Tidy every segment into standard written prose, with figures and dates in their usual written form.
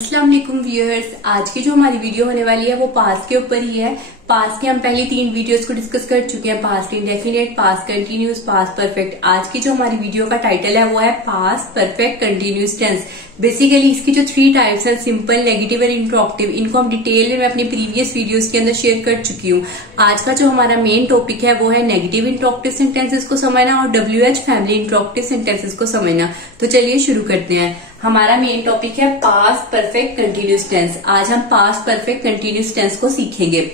अस्सलाम वालेकुम व्यूअर्स। आज की जो हमारी वीडियो होने वाली है वो पास्ट के ऊपर ही है। पास्ट की हम पहले 3 वीडियोस को डिस्कस कर चुके हैं, past indefinite, past continuous, past perfect. आज की जो हमारी वीडियो का टाइटल है वो है past perfect continuous tense. Basically इसकी जो 3 टाइप्स है, सिंपल, नेगेटिव और इंट्रोगेटिव, इनको हम डिटेल में अपनी प्रीवियस वीडियोस के अंदर शेयर कर चुकी हूँ। आज का जो हमारा मेन टॉपिक है वो है नेगेटिव इंट्रोगेटिव सेंटेंसेस को समझना और WH फैमिली इंट्रोगेटिव सेंटेंसेस को समझना। तो चलिए शुरू करते हैं। हमारा मेन टॉपिक है पास्ट परफेक्ट कंटिन्यूस टेंस। आज हम पास्ट परफेक्ट कंटिन्यूस टेंस को सीखेंगे।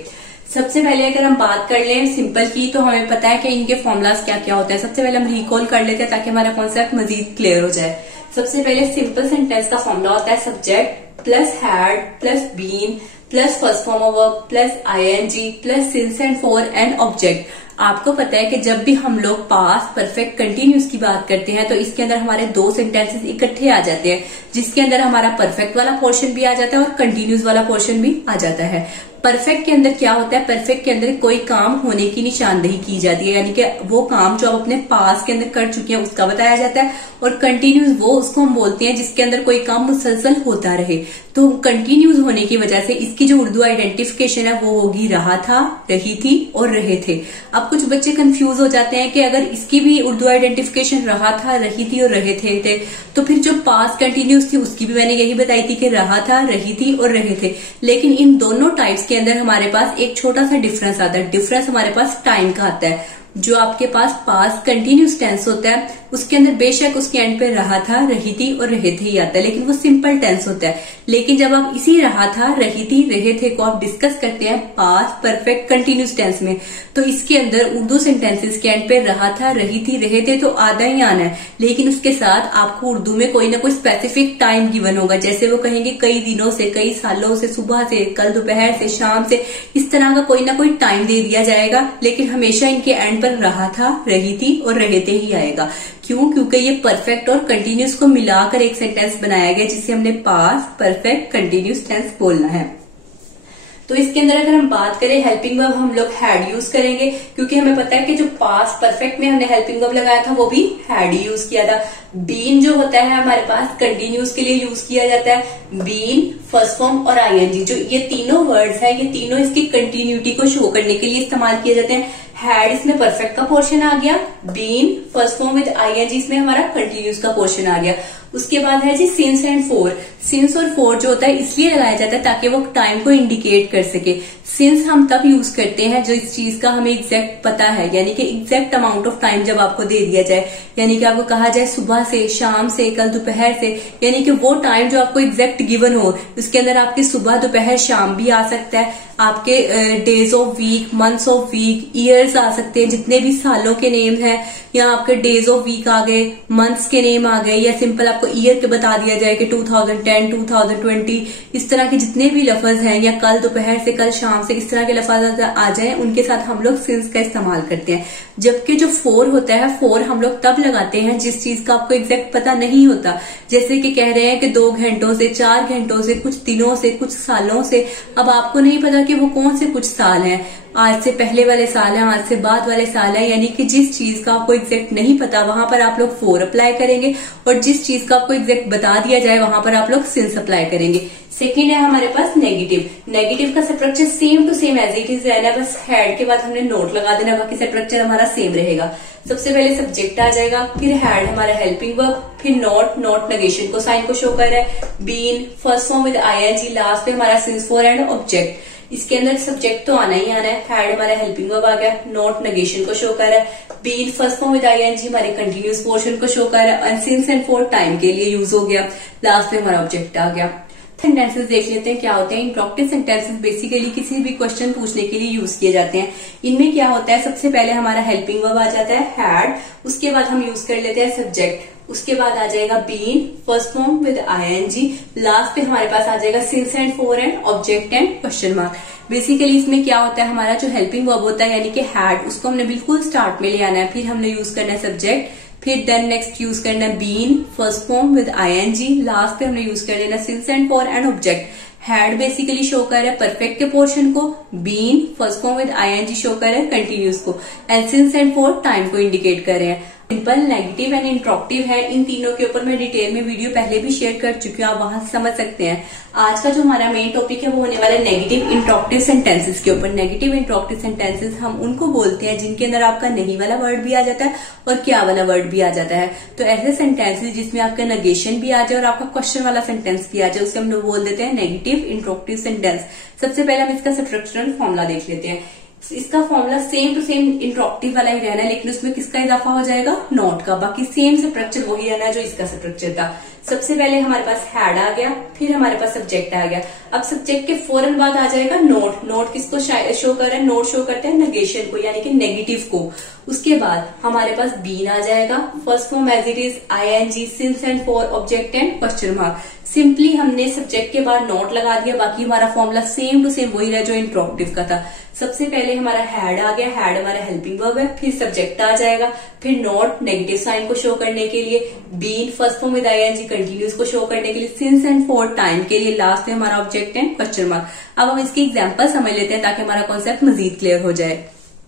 सबसे पहले अगर हम बात कर लें सिंपल की, तो हमें पता है कि इनके फॉर्मूलाज क्या क्या होते हैं। सबसे पहले हम रिकॉल कर लेते हैं ताकि हमारा कॉन्सेप्ट मजीद क्लियर हो जाए। सबसे पहले सिंपल सेंटेंस का फॉर्मूला होता है subject plus had plus been plus first form of verb plus ING plus since and for and object. आपको पता है कि जब भी हम लोग पास्ट परफेक्ट कंटिन्यूस की बात करते हैं तो इसके अंदर हमारे 2 सेंटेंसेस इकट्ठे आ जाते हैं, जिसके अंदर हमारा परफेक्ट वाला पोर्शन भी आ जाता है और कंटिन्यूस वाला पोर्शन भी आ जाता है। परफेक्ट के अंदर क्या होता है, परफेक्ट के अंदर कोई काम होने की निशानदेही की जाती है, यानी कि वो काम जो आप अपने पास्ट के अंदर कर चुके हैं उसका बताया जाता है। और कंटिन्यूस वो उसको हम बोलते हैं जिसके अंदर कोई काम मुसलसल होता रहे। तो कंटिन्यूस होने की वजह से इसकी जो उर्दू आइडेंटिफिकेशन है वो होगी रहा था, रही थी और रहे थे। अब कुछ बच्चे कंफ्यूज हो जाते हैं कि अगर इसकी भी उर्दू आइडेंटिफिकेशन रहा था, रही थी और रहे थे तो फिर जो पास्ट कंटिन्यूस थी उसकी भी मैंने यही बताई थी कि रहा था, रही थी और रहे थे। लेकिन इन दोनों टाइप्स के अंदर हमारे पास एक छोटा सा डिफरेंस आता है। डिफरेंस हमारे पास टाइम का आता है। जो आपके पास पास्ट कंटिन्यूस टेंस होता है उसके अंदर बेशक उसके एंड पे रहा था, रही थी और रहे थे ही आता है, लेकिन वो सिंपल टेंस होता है। लेकिन जब आप इसी रहा था, रही थी, रहे थे को आप डिस्कस करते हैं पास्ट परफेक्ट कंटिन्यूस टेंस में, तो इसके अंदर उर्दू सेंटेंसेस के एंड पे रहा था, रही थी, रहे थे तो आधा ही आना है। लेकिन उसके साथ आपको उर्दू में कोई ना कोई स्पेसिफिक टाइम गिवन होगा। जैसे वो कहेंगे कई दिनों से, कई सालों से, सुबह से, कल दोपहर से, शाम से, इस तरह का कोई ना कोई टाइम दे दिया जाएगा। लेकिन हमेशा इनके एंड पर रहा था, रही थी और रहे थे ही आएगा। क्यों? क्योंकि ये परफेक्ट और कंटिन्यूस को मिलाकर एक सेंटेंस बनाया गया जिसे हमने पास्ट परफेक्ट कंटिन्यूस टेंस बोलना है। तो इसके अंदर अगर हम बात करें हेल्पिंग वर्ब, हम लोग हैड यूज करेंगे क्योंकि हमें पता है कि जो पास्ट परफेक्ट में हमने हेल्पिंग वर्ब लगाया था वो भी हैड ही यूज किया था। बीन जो होता है हमारे पास कंटिन्यूस के लिए यूज किया जाता है। बीन, फर्स्ट फॉर्म और ING, जो ये तीनों वर्ड्स है ये तीनों इसकी कंटिन्यूटी को शो करने के लिए इस्तेमाल किए जाते हैं। हैड इसमें परफेक्ट का पोर्शन आ गया, been first form with ING इसमें हमारा कंटिन्यूस का पोर्शन आ गया। उसके बाद है जी सिंस एंड फोर। सिंस और फोर जो होता है इसलिए लगाया जाता है ताकि वो टाइम को इंडिकेट कर सके। सिंस हम तब यूज करते हैं जो इस चीज का हमें एग्जैक्ट पता है, यानी कि एग्जैक्ट अमाउंट ऑफ टाइम जब आपको दे दिया जाए, यानी कि आपको कहा जाए सुबह से, शाम से, कल दोपहर से, यानी कि वो टाइम जो आपको एग्जैक्ट गिवन हो, उसके अंदर आपके सुबह, दोपहर, शाम भी आ सकता है, आपके days of week, months of week, years आ सकते हैं, जितने भी सालों के नेम है, या आपके डेज ऑफ वीक आ गए, मंथ्स के नेम आ गए, या सिंपल आपको ईयर के बता दिया जाए कि 2010, 2020, इस तरह के जितने भी लफ्ज हैं, या कल दोपहर से, कल शाम से, इस तरह के लफ्ज आ जाए, उनके साथ हम लोग सिंस का इस्तेमाल करते हैं। जबकि जो फोर होता है, फोर हम लोग तब लगाते हैं जिस चीज का आपको एग्जैक्ट पता नहीं होता। जैसे कि कह रहे हैं कि 2 घंटों से, 4 घंटों से, कुछ दिनों से, कुछ सालों से। अब आपको नहीं पता कि वो कौन से कुछ साल हैं, आज से पहले वाले साल हैं, आज से बाद वाले साल हैं, यानी कि जिस चीज का आपको एग्जैक्ट नहीं पता वहां पर आप लोग फोर अप्लाई करेंगे, और जिस चीज का आपको एग्जैक्ट बता दिया जाए वहां पर आप लोग सिंस अप्लाई करेंगे। सेकेंड है हमारे पास नेगेटिव। नेगेटिव का structure same to same as it is रहना, बस हैड के बाद हमने नोट लगा देना, बाकी स्ट्रक्चर हमारा सेम रहेगा। सबसे पहले सब्जेक्ट आ जाएगा, फिर हैड हमारा हेल्पिंग वर्ब, फिर नॉट, नॉट नेगेशन को साइन को शो कर रहा है, been first form with ING, last पे हमारा सिंस फॉर एंड ऑब्जेक्ट। इसके अंदर सब्जेक्ट तो आना ही आना है। हैड हमारा हेल्पिंग वर्ब आ गया, नॉट नेगेशन को शो कर रहा है, been first form with ING हमारे कंटिन्यूस पोर्शन को शो कर रहा है, and since and for time के लिए यूज हो गया, लास्ट में हमारा ऑब्जेक्ट आ गया। सेंटेंसेस देख लेते हैं क्या होते हैं। इंट्रोगेटिव सेंटेंसेस बेसिकली किसी भी क्वेश्चन पूछने के लिए यूज किए जाते हैं। इनमें क्या होता है, सबसे पहले हमारा हेल्पिंग वर्ब आ जाता है हैड, उसके बाद हम यूज कर लेते हैं सब्जेक्ट, उसके बाद आ जाएगा been first form with ING, last पे हमारे पास आ जाएगा since and for and object and question mark. Basically इसमें क्या होता है, हमारा जो हेल्पिंग वर्ब होता है यानी कि हैड, उसको हमने बिल्कुल स्टार्ट में ले आना है, फिर हमने यूज करना है सब्जेक्ट, फिर देन नेक्स्ट यूज करना है been first form with ING, last पे हमने यूज कर लेना since and for and object. Had basically show कर रहा है परफेक्ट के पोर्शन को, been first form with ING show कर रहा है कंटिन्यूस को, and since and for time को इंडिकेट कर रहे हैं। सिंपल, नेगेटिव एंड इंट्रोक्टिव है। इन तीनों के ऊपर मैं डिटेल में वीडियो पहले भी शेयर कर चुकी हूँ, आप वहां से समझ सकते हैं। आज का जो हमारा मेन टॉपिक है वो होने वाला है नेगेटिव इंट्रोक्टिव सेंटेंसेस के ऊपर। नेगेटिव इंट्रोक्टिव सेंटेंसेस हम उनको बोलते हैं जिनके अंदर आपका नहीं वाला वर्ड भी आ जाता है और क्या वाला वर्ड भी आ जाता है। तो ऐसे सेंटेंसेस जिसमें आपका नेगेशन भी आ जाए और आपका क्वेश्चन वाला सेंटेंस भी आ जाए, उससे हम लोग बोल देते हैं नेगेटिव इंट्रोक्टिव सेंटेंस। सबसे पहले हम इसका स्ट्रक्चरल फॉर्मूला देख लेते हैं। इसका फॉर्मूला सेम टू सेम इंट्रोक्टिव वाला ही रहना है, लेकिन उसमें किसका इजाफा हो जाएगा, नॉट का। बाकी सेम स्ट्रक्चर वही रहना है जो इसका स्ट्रक्चर था। सबसे पहले हमारे पास हैड आ गया, फिर हमारे पास सब्जेक्ट आ गया। अब सब्जेक्ट के फौरन बाद आ जाएगा नोट। नोट किसको शो कर रहा है, नोट शो करते हैं नेगेशन को, यानी कि नेगेटिव को। उसके बाद हमारे पास बीन आ जाएगा, first form as it is ING, since and for, object and question mark. Simply हमने सब्जेक्ट के बाद नोट लगा दिया, बाकी हमारा फॉर्मूला सेम टू सेम वही रहा जो इंट्रोक्टिव का था। सबसे पहले हमारा हैड आ गया, हैड हमारा हेल्पिंग वर्ब है, फिर सब्जेक्ट आ जाएगा, फिर नोट नेगेटिव साइन को शो करने के लिए, been first form with ING continuous को शो करने के लिए, सिंस एंड फॉर टाइम के लिए, लास्ट में हमारा ऑब्जेक्ट एंड क्वेश्चन मार्क। अब हम इसकी एग्जांपल समझ लेते हैं ताकि हमारा कॉन्सेप्ट मजीद क्लियर हो जाए।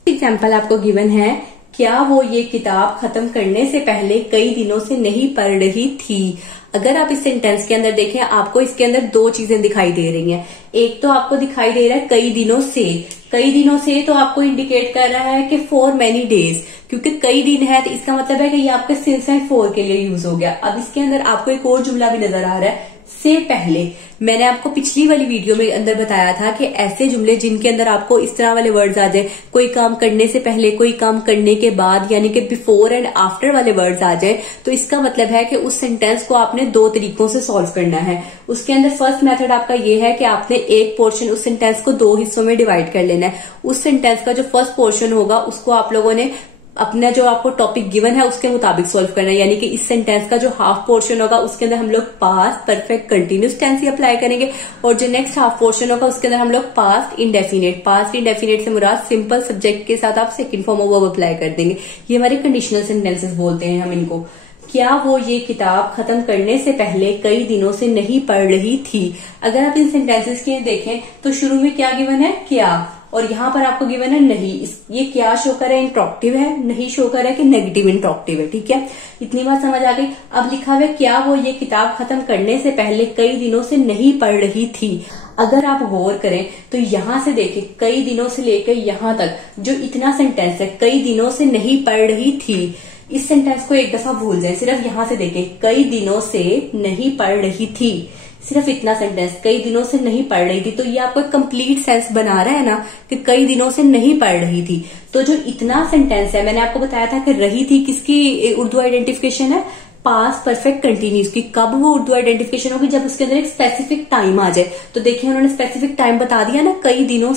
एग्जांपल आपको गिवन है, क्या वो ये किताब खत्म करने से पहले कई दिनों से नहीं पढ़ रही थी। अगर आप इस सेंटेंस के अंदर देखें, आपको इसके अंदर दो चीजें दिखाई दे रही हैं। एक तो आपको दिखाई दे रहा है कई दिनों से। कई दिनों से तो आपको इंडिकेट कर रहा है कि फॉर मेनी डेज, क्योंकि कई दिन है तो इसका मतलब है कि ये आपके सिंस एंड फॉर के लिए यूज हो गया। अब इसके अंदर आपको एक और जुमला भी नजर आ रहा है, से पहले। मैंने आपको पिछली वाली वीडियो में अंदर बताया था कि ऐसे जुमले जिनके अंदर आपको इस तरह वाले वर्ड्स आ जाए, कोई काम करने से पहले, कोई काम करने के बाद, यानी कि बिफोर एंड आफ्टर वाले वर्ड्स आ जाए, तो इसका मतलब है कि उस सेंटेंस को आपने दो तरीकों से सॉल्व करना है। उसके अंदर फर्स्ट मेथड आपका ये है कि आपने एक पोर्शन उस सेंटेंस को दो हिस्सों में डिवाइड कर लेना है। उस सेंटेंस का जो फर्स्ट पोर्शन होगा उसको आप लोगों ने अपना जो आपको टॉपिक गिवन है उसके मुताबिक सॉल्व करना है, यानी कि इस सेंटेंस का जो हाफ पोर्शन होगा उसके अंदर हम लोग पास्ट परफेक्ट कंटिन्यूस टेंस ही अप्लाई करेंगे, और जो नेक्स्ट हाफ पोर्शन होगा उसके अंदर हम लोग पास्ट इंडेफिनेट। पास्ट इंडेफिनेट से मुराद सिंपल सब्जेक्ट के साथ आप second form of verb apply कर देंगे। ये हमारे कंडीशनल सेंटेंसेस बोलते हैं हम इनको। क्या वो ये किताब खत्म करने से पहले कई दिनों से नहीं पढ़ रही थी। अगर आप इन सेंटेंसेस के देखें तो शुरू में क्या गिवन है, क्या, और यहाँ पर आपको गिवन है नहीं। ये क्या शो कर है, इंट्रोक्टिव है, नहीं शो कर है कि नेगेटिव इंट्रोक्टिव है। ठीक है, इतनी बात समझ आ गई। अब लिखा हुआ है क्या वो ये किताब खत्म करने से पहले कई दिनों से नहीं पढ़ रही थी। अगर आप गौर करें तो यहां से देखें, कई दिनों से लेकर यहां तक जो इतना सेंटेंस है, कई दिनों से नहीं पढ़ रही थी, इस सेंटेंस को एक दफा भूल जाए। सिर्फ यहां से देखें, कई दिनों से नहीं पढ़ रही थी, सिर्फ इतना सेंटेंस, कई दिनों से नहीं पढ़ रही थी, तो ये आपको कंप्लीट सेंस बना रहा है ना कि कई दिनों से नहीं पढ़ रही थी। तो जो इतना सेंटेंस है, मैंने आपको बताया था कि रही थी किसकी उर्दू आइडेंटिफिकेशन है, पास्ट परफेक्ट कंटिन्यूस की। कब वो उर्दू आइडेंटिफिकेशन होगी, जब उसके अंदर एक स्पेसिफिक टाइम आ जाए। तो देखिए उन्होंने स्पेसिफिक टाइम बता दिया ना, कई दिनों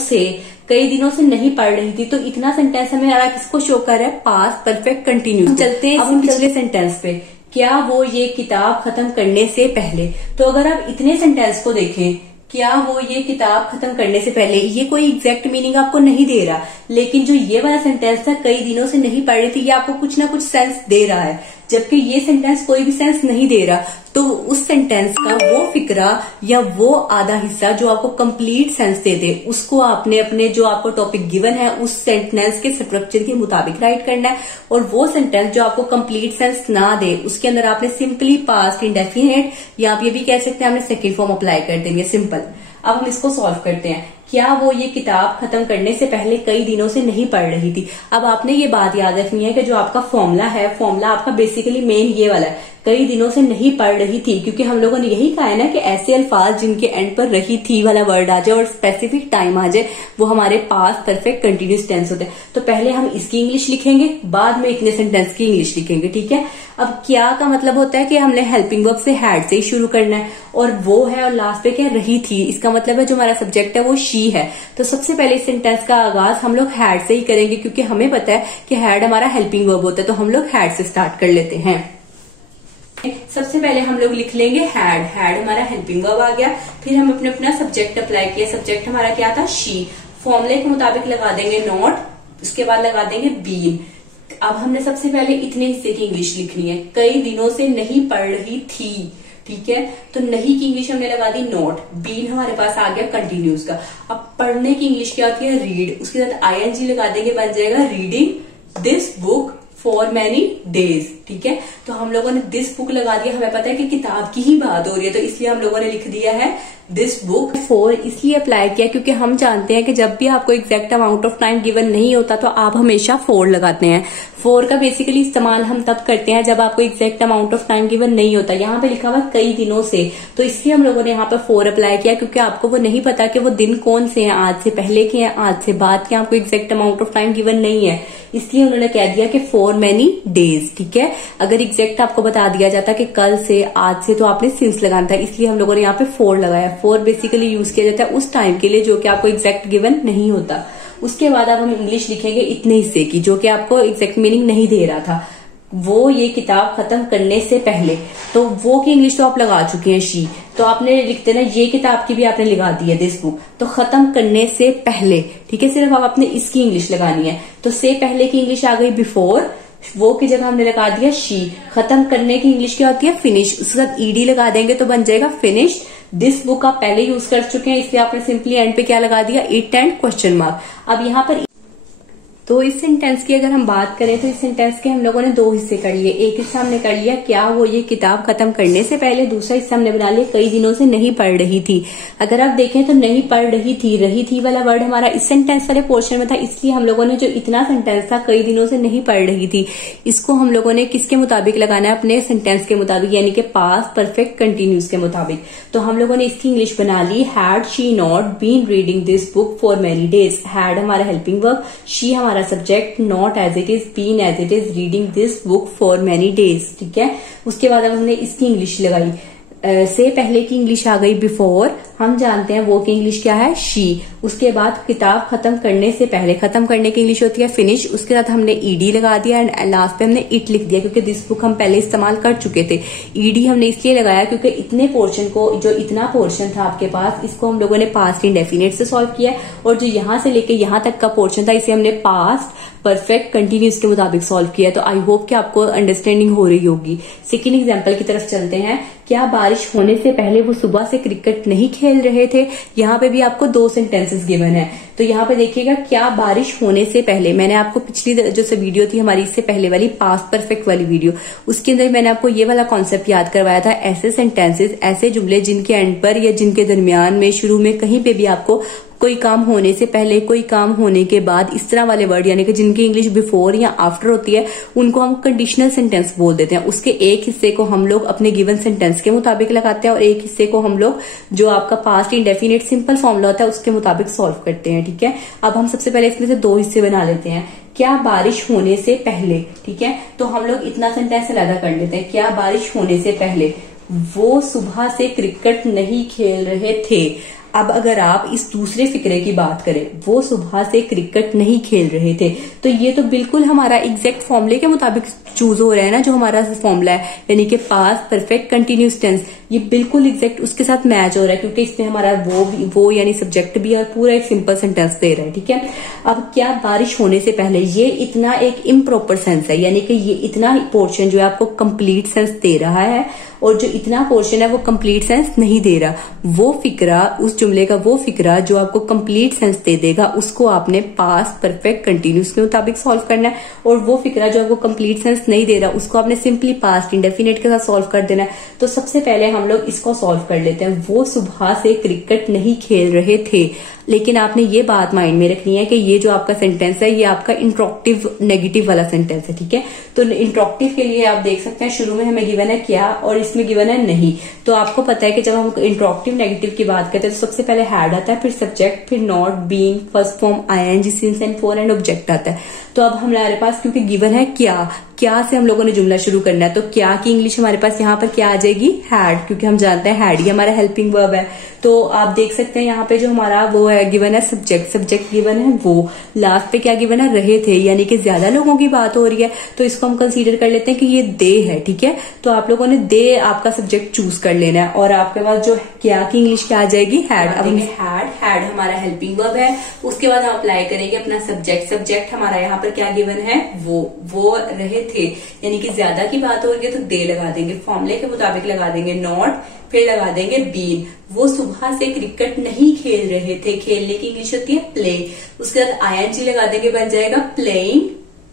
से नहीं पढ़ रही थी। तो इतना सेंटेंस हमें किसको शो कर रहा है, पास्ट परफेक्ट कंटिन्यूस। चलते हैं अब पिछले सेंटेंस पे, क्या वो ये किताब खत्म करने से पहले। तो अगर आप इतने सेंटेंस को देखें, क्या वो ये किताब खत्म करने से पहले, ये कोई एग्जैक्ट मीनिंग आपको नहीं दे रहा, लेकिन जो ये वाला सेंटेंस था कई दिनों से नहीं पढ़ रही थी, ये आपको कुछ ना कुछ सेंस दे रहा है, जबकि ये सेंटेंस कोई भी सेंस नहीं दे रहा। तो उस सेंटेंस का वो फिक्रा या वो आधा हिस्सा जो आपको कंप्लीट सेंस दे दे, उसको आपने अपने जो आपको टॉपिक गिवन है उस सेंटेंस के स्ट्रक्चर के मुताबिक राइट करना है। और वो सेंटेंस जो आपको कंप्लीट सेंस ना दे, उसके अंदर आपने सिंपली पास्ट इंडेफिनेट, या आप ये भी कह सकते हैं आपने सेकेंड फॉर्म अप्लाई कर देंगे, सिंपल। अब हम इसको सॉल्व करते हैं। क्या वो ये किताब खत्म करने से पहले कई दिनों से नहीं पढ़ रही थी। अब आपने ये बात याद रखनी है कि जो आपका फॉर्मूला है, फॉर्मूला आपका बेसिकली मेन ये वाला है, कई दिनों से नहीं पढ़ रही थी, क्योंकि हम लोगों ने यही कहा है ना कि ऐसे अल्फाज जिनके एंड पर रही थी वाला वर्ड आ जाए और स्पेसिफिक टाइम आ जाए, वो हमारे पास परफेक्ट कंटिन्यूस टेंस होते हैं। तो पहले हम इसकी इंग्लिश लिखेंगे, बाद में इतने सेंटेंस की इंग्लिश लिखेंगे। ठीक है, अब क्या का मतलब होता है कि हमने हेल्पिंग वर्ब से हैड से ही शुरू करना है, और वो है, और लास्ट पे क्या रही थी, इसका मतलब है जो हमारा सब्जेक्ट है वो शी है। तो सबसे पहले इस सेंटेंस का आगाज हम लोग हैड से ही करेंगे, क्योंकि हमें पता है कि हैड हमारा हेल्पिंग वर्ब होता है। तो हम लोग हैड से स्टार्ट कर लेते हैं। सबसे पहले हम लोग लिख लेंगे हैड। हैड हमारा हेल्पिंग वर्ब आ गया, फिर हम अपना सब्जेक्ट अप्लाई किया। सब्जेक्ट हमारा क्या था, शी। फॉर्मूले के मुताबिक लगा देंगे नॉट, उसके बाद लगा देंगे बीन। अब हमने सबसे पहले इतने हिस्से की इंग्लिश लिखनी है, कई दिनों से नहीं पढ़ रही थी। ठीक है, तो नहीं की इंग्लिश हमने लगा दी नॉट। बीन हमारे पास आ गया कंटिन्यूस का। अब पढ़ने की इंग्लिश क्या होती है, रीड। उसके साथ आईएनजी लगा देंगे, बन जाएगा reading this book for many days, ठीक है। तो हम लोगों ने दिस बुक लगा दिया, हमें पता है कि किताब की ही बात हो रही है, तो इसलिए हम लोगों ने लिख दिया है दिस बुक। फॉर इसलिए अप्लाई किया क्योंकि हम जानते हैं कि जब भी आपको exact amount of time given नहीं होता तो आप हमेशा फॉर लगाते हैं। फॉर का बेसिकली इस्तेमाल हम तब करते हैं जब आपको exact amount of time given नहीं होता। यहाँ पे लिखा हुआ कई दिनों से, तो इसलिए हम लोगों ने यहाँ पे फॉर अप्लाई किया क्योंकि आपको वो नहीं पता कि वो दिन कौन से हैं, आज से पहले के हैं, आज से बाद के, आपको exact amount of time given नहीं है, इसलिए उन्होंने कह दिया कि फॉर मैनी डेज, ठीक है। अगर एग्जैक्ट आपको बता दिया जाता कि कल से, आज से, तो आपने सिंस लगाना था, इसलिए हम लोगों ने यहाँ पे फॉर लगाया। फॉर बेसिकली यूज किया जाता है उस टाइम के लिए जो कि आपको एग्जैक्ट गिवन नहीं होता। उसके बाद अब हम इंग्लिश लिखेंगे इतने हिस्से की जो कि आपको एग्जैक्ट मीनिंग नहीं दे रहा था। वो ये किताब खत्म करने से पहले, तो वो की इंग्लिश तो आप लगा चुके हैं शी, तो आपने लिखते ना ये किताब की भी आपने लगा दी है दिस बुक, तो खत्म करने से पहले, ठीक है। सिर्फ अब आपने इसकी इंग्लिश लगानी है, तो से पहले की इंग्लिश आ गई बिफोर, वो की जगह हमने लगा दिया शी। खत्म करने की इंग्लिश क्या होती है? फिनिश। उसके साथ ईडी लगा देंगे तो बन जाएगा फिनिश। दिस बुक आप पहले यूज कर चुके हैं, इसलिए आपने सिंपली एंड पे क्या लगा दिया? It and question mark. अब यहाँ पर तो इस सेंटेंस की अगर हम बात करें तो इस सेंटेंस के हम लोगों ने दो हिस्से कर लिए। एक हिस्सा हमने कर लिया क्या वो ये किताब खत्म करने से पहले, दूसरा हिस्सा हमने बना लिया कई दिनों से नहीं पढ़ रही थी। अगर आप देखें तो नहीं पढ़ रही थी वाला वर्ड हमारा इस सेंटेंस वाले पोर्शन में था, इसलिए हम लोगों ने जो इतना सेंटेंस था कई दिनों से नहीं पढ़ रही थी, इसको हम लोगों ने किसके मुताबिक लगाना है? अपने सेंटेंस के मुताबिक, यानी कि पास्ट परफेक्ट कंटिन्यूस के मुताबिक। तो हम लोगों ने इसकी इंग्लिश बना ली had she not been reading this book for many days. Had हमारा हेल्पिंग वर्ब, शी हमारा subject, not as it is, been as it is, reading this book for many days, ठीक है। उसके बाद अब हमने इसकी इंग्लिश लगाई, से पहले की इंग्लिश आ गई बिफोर, हम जानते हैं वो की इंग्लिश क्या है? शी। उसके बाद किताब खत्म करने से पहले, खत्म करने की इंग्लिश होती है फिनिश। उसके साथ हमने ईडी लगा दिया एंड लास्ट पे हमने इट लिख दिया क्योंकि दिस बुक हम पहले इस्तेमाल कर चुके थे। ईडी हमने इसलिए लगाया क्योंकि इतने पोर्शन को, जो इतना पोर्शन था आपके पास, इसको हम लोगों ने पास्ट इंडेफिनिट से सॉल्व किया, और जो यहां से लेके यहां तक का पोर्शन था इसे हमने पास्ट परफेक्ट कंटिन्यूस के मुताबिक सॉल्व किया। तो आई होप कि आपको अंडरस्टैंडिंग हो रही होगी। सेकेंड एग्जाम्पल की तरफ चलते हैं। क्या बारिश होने से पहले वो सुबह से क्रिकेट नहीं खेल रहे थे? यहाँ पे भी आपको दो सेंटेंसेस गिवन है, तो यहाँ पे देखिएगा क्या बारिश होने से पहले, मैंने आपको पिछली जो से वीडियो थी हमारी इससे पहले वाली पास्ट परफेक्ट वाली वीडियो, उसके अंदर मैंने आपको ये वाला कॉन्सेप्ट याद करवाया था। ऐसे सेंटेंसेस, ऐसे जुमले जिनके एंड पर या जिनके दरमियान में, शुरू में, कहीं पे भी आपको कोई काम होने से पहले, कोई काम होने के बाद, इस तरह वाले वर्ड यानी कि जिनकी इंग्लिश बिफोर या आफ्टर होती है, उनको हम कंडीशनल सेंटेंस बोल देते हैं। उसके एक हिस्से को हम लोग अपने गिवन सेंटेंस के मुताबिक लगाते हैं और एक हिस्से को हम लोग जो आपका पास्ट इंडेफिनिट सिंपल फॉर्मूला होता है उसके मुताबिक सॉल्व करते हैं, ठीक है। अब हम सबसे पहले इसमें से दो हिस्से बना लेते हैं। क्या बारिश होने से पहले, ठीक है, तो हम लोग इतना सेंटेंस अलग कर लेते हैं। क्या बारिश होने से पहले वो सुबह से क्रिकेट नहीं खेल रहे थे। अब अगर आप इस दूसरे फिक्रे की बात करें, वो सुबह से क्रिकेट नहीं खेल रहे थे, तो ये तो बिल्कुल हमारा एग्जैक्ट फॉर्मूले के मुताबिक चूज हो रहा है ना, जो हमारा फॉर्मूला है, यानी कि पास्ट परफेक्ट कंटिन्यूस टेंस, ये बिल्कुल एग्जैक्ट उसके साथ मैच हो रहा है क्योंकि इसमें हमारा वो यानी सब्जेक्ट भी और पूरा एक सिंपल सेंटेंस दे रहा है, ठीक है। अब क्या बारिश होने से पहले, ये इतना एक इम्प्रॉपर सेंस है, यानी कि ये इतना पोर्शन जो है आपको कंप्लीट सेंस दे रहा है और जो इतना पोर्शन है वो कंप्लीट सेंस नहीं दे रहा। वो फिक्रा, उस जुमले का वो फिक्रा जो आपको कंप्लीट सेंस दे देगा, उसको आपने पास्ट परफेक्ट कंटिन्यूस के मुताबिक सॉल्व करना है, और वो फिक्रा जो आपको कंप्लीट सेंस नहीं दे रहा उसको आपने सिंपली पास्ट इंडेफिनिट के साथ सॉल्व कर देना है। तो सबसे पहले हम लोग इसको सॉल्व कर लेते हैं। वो सुबह से क्रिकेट नहीं खेल रहे थे, लेकिन आपने ये बात माइंड में रखनी है कि ये जो आपका सेंटेंस है ये आपका इंट्रोक्टिव नेगेटिव वाला सेंटेंस है, ठीक है। तो इंट्रोक्टिव के लिए आप देख सकते हैं शुरू में हमें गिवन है क्या और इसमें गिवन है नहीं। तो आपको पता है कि जब हम इंट्रोक्टिव नेगेटिव की बात करते हैं तो सबसे पहले हैड आता है, फिर सब्जेक्ट, फिर not, been, first form ING, since and for and object आता है। तो अब हमारे पास क्योंकि गिवन है क्या से हम लोगों ने जुमला शुरू करना है, तो क्या की इंग्लिश हमारे पास यहाँ पर क्या आ जाएगी? हैड, क्योंकि हम जानते हैं हैड ही हमारा हेल्पिंग वर्ब है। तो आप देख सकते हैं यहाँ पे जो हमारा वो है गिवन है सब्जेक्ट गिवन है वो, लास्ट पे क्या गिवन है? रहे थे, यानी कि ज्यादा लोगों की बात हो रही है, तो इसको हम कंसीडर कर लेते हैं कि ये दे है, ठीक है। तो आप लोगों ने दे आपका सब्जेक्ट चूज कर लेना है और आपके पास जो क्या की इंग्लिश क्या आ जाएगी? हैड। अब हैड हमारा हेल्पिंग वर्ब है। उसके बाद हम अप्लाई करेंगे अपना सब्जेक्ट हमारा यहाँ पर क्या गिवन है? वो रहे थे, यानी कि ज्यादा की बात हो रही है तो दे लगा देंगे, फॉर्मूले के मुताबिक लगा देंगे नॉट, फिर लगा देंगे बीन। वो सुबह से क्रिकेट नहीं खेल रहे थे, खेलने की इंग्लिश होती है प्ले, उसके बाद आईएनजी लगा देंगे, बन जाएगा प्लेइंग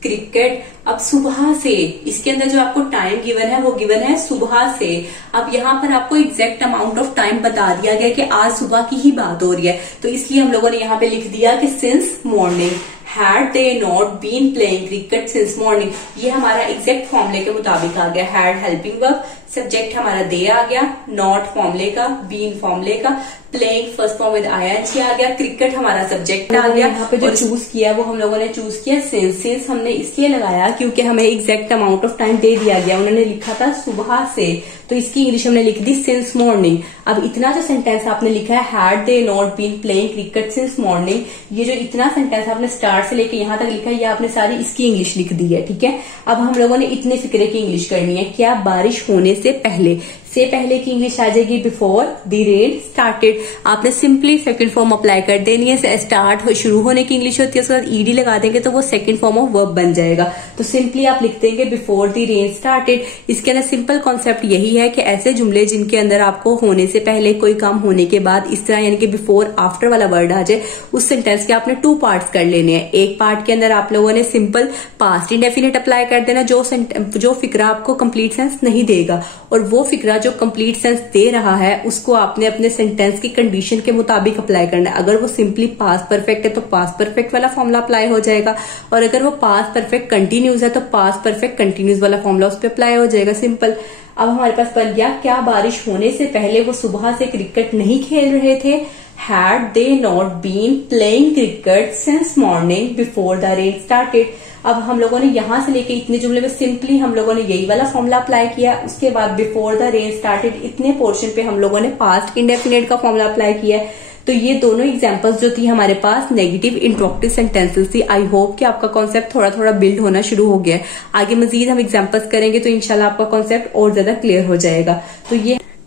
क्रिकेट। अब सुबह से, इसके अंदर जो आपको टाइम गिवन है वो गिवन है सुबह से। अब यहाँ पर आपको एग्जैक्ट अमाउंट ऑफ टाइम बता दिया गया कि आज सुबह की ही बात हो रही है, तो इसलिए हम लोगों ने यहाँ पे लिख दिया कि since morning. Had they not been playing cricket since morning, ये हमारा एग्जैक्ट फॉर्मूले के मुताबिक आ गया। हैड हेल्पिंग वर्ब, सब्जेक्ट हमारा दे आ गया, नॉट फॉर्मूले का, बीन फॉर्मूले का, playing first form with ING आ गया, क्रिकेट हमारा सब्जेक्ट आ गया। यहाँ पे जो चूज किया वो हम लोगों ने चूज किया सिंस। सिंस हमने इसलिए लगाया क्योंकि हमें एग्जैक्ट अमाउंट ऑफ टाइम दे दिया गया, उन्होंने लिखा था सुबह से, तो इसकी इंग्लिश हमने लिख दी सिंस मॉर्निंग। अब इतना जो सेंटेंस आपने लिखा है had they not been playing cricket since morning, ये जो इतना सेंटेंस आपने स्टार्ट से लेके यहाँ तक लिखा है, ये आपने सारी इसकी इंग्लिश लिख दी है, ठीक है। अब हम लोगों ने इतने फिक्रे की इंग्लिश करनी है। क्या? बारिश होने से पहले की इंग्लिश आ जाएगी बिफोर द रेन स्टार्टेड। आपने सिंपली सेकंड फॉर्म अप्लाई कर देनी है। स्टार्ट शुरू होने की इंग्लिश होती है, उसके बाद ईडी लगा देंगे तो वो सेकंड फॉर्म ऑफ वर्ब बन जाएगा। तो सिंपली आप लिख देंगे बिफोर द रेन स्टार्टेड। इसके अंदर सिंपल कॉन्सेप्ट यही है कि ऐसे जुमले जिनके अंदर आपको होने से पहले, कोई काम होने के बाद, इस तरह यानी कि बिफोर आफ्टर वाला वर्ड आ जाए, उस सेंटेंस के आपने 2 पार्ट्स कर लेने हैं। एक पार्ट के अंदर आप लोगों ने सिंपल पास्ट इंडेफिनिट अप्लाई कर देना, जो फिक्रा आपको कंप्लीट सेंस नहीं देगा, और वो फिक्रा जो कंप्लीट सेंस दे रहा है उसको आपने अपने सेंटेंस की कंडीशन के मुताबिक अप्लाई करना है। अगर वो सिंपली पास्ट परफेक्ट है तो पास्ट परफेक्ट वाला फॉर्मूला अप्लाई हो जाएगा, और अगर वो पास्ट परफेक्ट कंटिन्यूस है तो पास्ट परफेक्ट कंटिन्यूस वाला फॉर्मूला उस पर अप्लाई हो जाएगा। सिंपल। अब हमारे पास बन गया, क्या बारिश होने से पहले वो सुबह से क्रिकेट नहीं खेल रहे थे? Had they not been playing cricket since morning before the rain started. अब हम लोगों ने यहां से लेके इतने जुमले में सिंपली हम लोगों ने यही वाला फॉर्मूला अप्लाई किया। उसके बाद बिफोर द रेन स्टार्टेड इतने पोर्शन पे हम लोगों ने पास्ट इंडेफिनिट का फॉर्मूला अप्लाई किया। तो ये दोनों एग्जांपल्स जो थी हमारे पास नेगेटिव इंट्रोगेटिव सेंटेंसेस थी। आई होप कि आपका कॉन्सेप्ट थोड़ा थोड़ा बिल्ड होना शुरू हो गया है। आगे मजीद हम एग्जांपल्स करेंगे तो इंशाल्लाह आपका कॉन्सेप्ट और ज्यादा क्लियर हो जाएगा।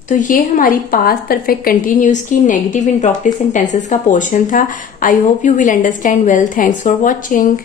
तो ये हमारी पास्ट परफेक्ट कंटिन्यूस की नेगेटिव इंट्रोगेटिव सेंटेंसेस का पोर्शन था। I hope you will understand well. Thanks for watching.